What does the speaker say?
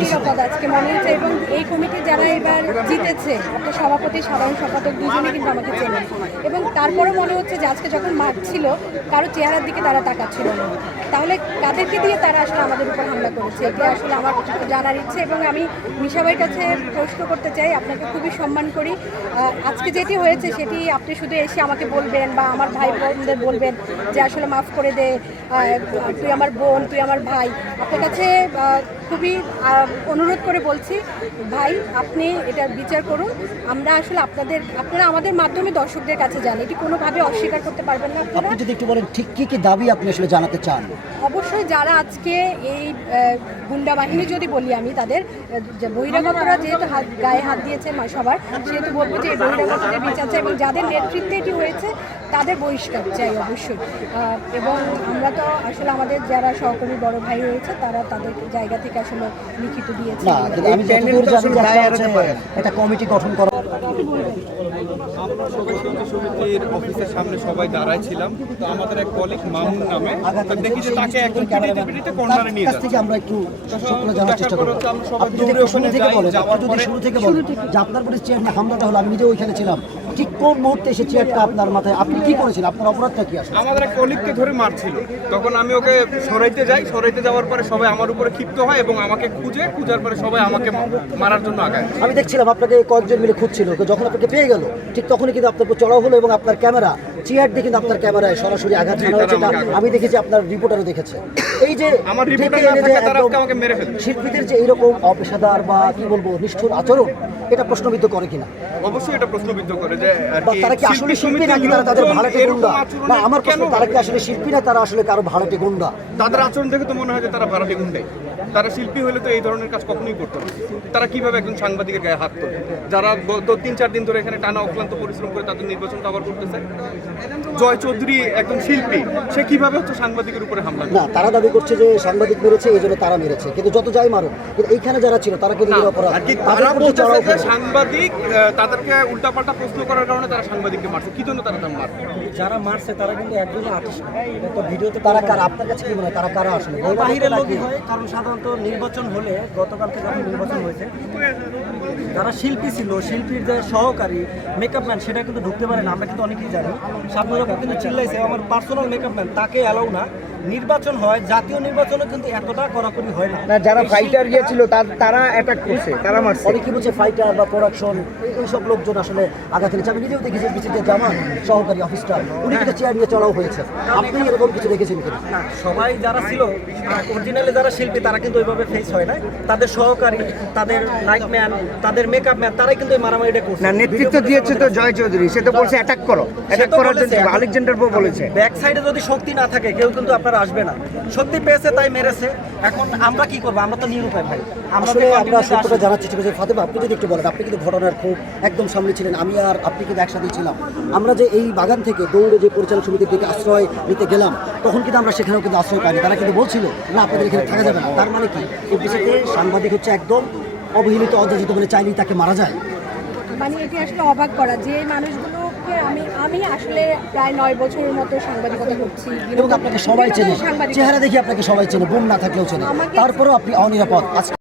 নিরাপদ আজকে মনে হচ্ছে এবং এই কমিটি যারা এবার জিতেছে একটা সভাপতি, সাধারণ সম্পাদক দুজনে কিন্তু আমাকে চেনে। এবং তারপরে মনে হচ্ছে যে আজকে যখন মাঠ ছিল, কারও চেহারার দিকে তারা তাকাচ্ছিল না। তাহলে কাদেরকে দিয়ে তারা আসলে আমাদের উপর হামলা করেছে? এটা আসলে আমার জানার ইচ্ছে এবং আমি মিশাবাইয়ের কাছে প্রশ্ন করতে চাই, আপনাকে খুবই সম্মান করি। আজকে যেটি হয়েছে, সেটি আপনি শুধু এসে আমাকে বলবেন বা আমার ভাই বোনদের বলবেন যে আসলে মাফ করে দে তুই আমার বোন, তুই আমার ভাই। আপনার কাছে খুবই অনুরোধ করে বলছি ভাই আপনি এটা বিচার করুন। আমরা আসলে আপনাদের আপনারা আমাদের মাধ্যমে দর্শকদের কাছে যান। এটি কোনোভাবে অস্বীকার করতে পারবেন না আপনারা। আপনি যদি একটু বলেন ঠিক কী কী দাবি আপনি আসলে জানাতে চান? অবশ্যই যারা আজকে এই গুন্ডা বাহিনী যদি বলি আমি তাদের বহিরাগতরা যেহেতু হাত গায়ে হাত দিয়েছে সবার সেহেতু বলব যে এই বহিরাগতদের বিচার চাই এবং যাদের নেতৃত্বে এটি হয়েছে তাদের বহিষ্কার চাই অবশ্যই। এবং আমরা তো আসলে আমাদের যারা সহকর্মী বড় ভাই রয়েছে তারা তাদের জায়গা থেকে আসলে লিখিত দিয়েছে। একটা কমিটি গঠন করা আমরা সবাই শিল্পী সমিতির অফিসের সামনে সবাই দাঁড়ায় ছিলাম। তো আমাদের এক কলিগ মামুন নামে দেখি যে তাকে একদম পিটিতে পিটিতে কর্নারে নিয়ে যাচ্ছে থেকে আমরা একটু সকলে জানার চেষ্টা করব। দেখা করো তো আমরা সবাই দৌড়ে ওখানে যাই, যাওয়ার পরে- শুরু থেকে বলেন যে আপনার প্রতি চেয়ার হামলাটা হলো আমি নিজেও ওইখানে ছিলাম। ঠিক কোন মুহূর্তে এসে চেয়ারটা আপনার মাথায় আপনি কি করেছিলেন? আপনার অপরাধটা কি আসলে? আমাদের এক কলিগকে ধরে মারছিল। তখন আমি ওকে সরাইতে যাই। সরাইতে যাওয়ার পরে সবাই আমার উপরে ক্ষিপ্ত হয় এবং আমাকে খুঁজে। খুঁজার পরে সবাই আমাকে মারার জন্য আগায়। আমি দেখছিলাম আপনাকে কয়েকজন মিলে খুঁজছিল। যখন আপনাকে পেয়ে গেল ঠিক তখনই কিন্তু আপনার উপর চড়াও হলো এবং আপনার ক্যামেরা চেয়ার দিয়ে কিন্তু আপনার ক্যামেরায় সরাসরি আঘাত হয়েছে আমি দেখেছি আপনার রিপোর্টারও দেখেছে। এই যে আমার। শিল্পীদের যে এইরকম অপেশাদার বা কি বলব নিষ্ঠুর আচরণ এটা প্রশ্নবিদ্ধ করে কিনা? অবশ্যই এটা প্রশ্নবিদ্ধ করে যে বা তারা কি আসলে শিল্পী নাকি তারা তাদের ভাড়াটে গুন্ডা? না আমার প্রশ্ন তারা কি আসলে শিল্পী না তারা আসলে কারও ভাড়াটে গুন্ডা? তাদের আচরণ দেখে তো মনে হয় যে তারা ভাড়াটি গুন্ডে তারা শিল্পী হলে তো এই ধরনের কাজ কখনোই করতো না। তারা কীভাবে একজন সাংবাদিকের গায়ে হাত তোলে? যারা গত তিন চার দিন ধরে এখানে টানা অক্লান্ত পরিশ্রম করে তাদের নির্বাচন কভার করতেছে। জয় চৌধুরী একজন শিল্পী সে কীভাবে হচ্ছে সাংবাদিকের উপরে হামলা না তারা দাবি করছে যে সাংবাদিক মেরেছে এই জন্য তারা মেরেছে। কিন্তু যত যাই মারো কিন্তু এইখানে যারা ছিল তারা কিন্তু অপরাধ তারা বলতেছে যে সাংবাদিক তাদেরকে উল্টাপাল্টা প্রশ্ন করার কারণে তারা সাংবাদিককে মারছে। কি জন্য তারা তার মারছে যারা মারছে তারা কিন্তু একজন আর্টিস্ট। ভিডিওতে তারা কারা? আপনার কাছে কি মনে হয়? তারা কারা আসলে? বাহিরের লোকই হয় কারণ সাধারণত নির্বাচন হলে গতকালকে যখন নির্বাচন হয়েছে যারা শিল্পী ছিল শিল্পীর যে সহকারী মেকআপ ম্যান সেটা কিন্তু ঢুকতে পারে না আমরা কিন্তু অনেকেই জানি। ওপর কিন্তু চিল্লাইছে আমার পার্সোনাল মেকআপ ম্যান তাকে অ্যালাউ না। নির্বাচন হয় জাতীয় নির্বাচনে কিন্তু এতটা কড়াকড়ি হয় না। না যারা ফাইটার গিয়েছিল তারা অ্যাটাক করছে তারা মারছে। অনেকে বলছে ফাইটার বা প্রোডাকশন এইসব লোকজন আসলে আঘাত এনেছে আমি নিজেও দেখেছি বিচিত্র জামান সহকারী অফিসটা উনি কিন্তু চেয়ার নিয়ে চড়াও হয়েছে। আপনি এরকম কিছু দেখেছেন কিনা? সবাই যারা ছিল অরিজিনালি যারা শিল্পী তারা কিন্তু ওইভাবে ফেস হয় না তাদের সহকারী তাদের নাইট ম্যান তাদের মেকআপ ম্যান তারাই কিন্তু এই মারামারিটা করছে। না নেতৃত্ব দিয়েছে তো জয় চৌধুরী। সে তো বলছে অ্যাটাক করো। অ্যাটাক করার জন্য আলেকজান্ডার বো বলেছে। ব্যাক সাইডে যদি শক্তি না থাকে কেউ কিন্তু আপনারা আসবে না। শক্তি পেয়েছে তাই মেরেছে। এখন আমরা কি করব? আমরা তো নিরুপায় ভাই। আসলে আমরা সত্যটা জানার চেষ্টা করছি। ফাতেমা আপনি যদি একটু বলেন আপনি কিন্তু ঘটনার খুব একদম সামনে ছিলেন আমি আর আপনি কিন্তু একসাথেই ছিলাম। আমরা যে এই বাগান থেকে দৌড়ে যে পরিচালক সমিতির দিকে আশ্রয় নিতে গেলাম তখন কিন্তু আমরা সেখানেও কিন্তু আশ্রয় পাইনি। তারা কিন্তু বলছিল না আপনাদের এখানে থাকা যাবে না। তার মানে কি? এই বিষয়তে সাংবাদিক হচ্ছে একদম অবহেলিত অযাচিত মানে চাইলেই তাকে মারা যায়। মানে এটি আসলে অবাক করা যে মানুষগুলোকে আমি আমি আসলে প্রায় নয় বছরের মতো সাংবাদিকতা করছি। এবং আপনাকে সবাই চেনে। চেহারা দেখি আপনাকে সবাই চেনে বোম না থাকলেও চেনে। তারপরেও আপনি অনিরাপদ। আজকে